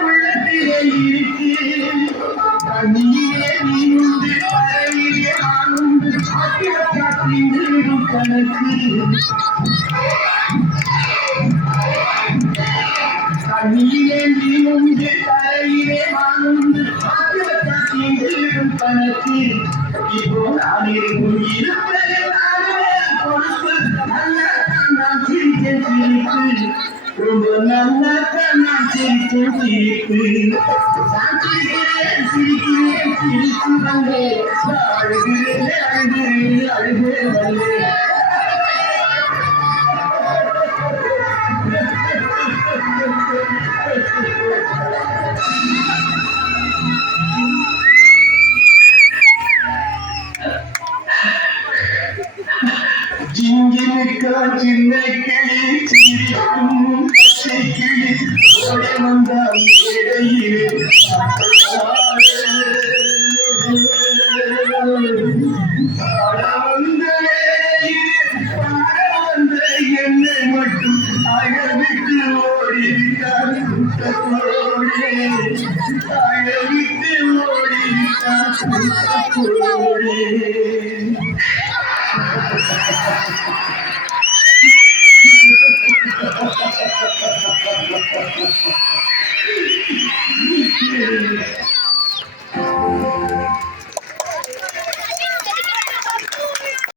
உள்ளத்திலே இருக்கு கண்ணிலே நீண்டு கரையிலே ஆனந்து காத்திடும் கணக்கு கண்ணிலே நீண்டு கரையிலே ஆனந்து காத்திடும் கணக்கு இப்போ நான் இருப்பதை பொறுப்பு நல்ல நான் சிரிக்க சிரிப்பு ரொம்ப நல்லா நான் சிரிக்கும் சிரிப்பு சிரிக்கிறேன் சிரிக்கிறேன் சிரிப்பு வந்தே அழுகிறேன் அழுகிறேன் அழுகிறேன் வந்தே ஜிங்கினுக்கா சின்ன கிளி சிரிக்கும் பச்சை கிளி ஓடி வந்தால் இடையிலே என்னை மட்டும் அழவிட்டு ஓடிவிட்டார் சுத்தத்தோடே அழவிட்டு ஓடிவிட்டார் சுத்தத்தோடே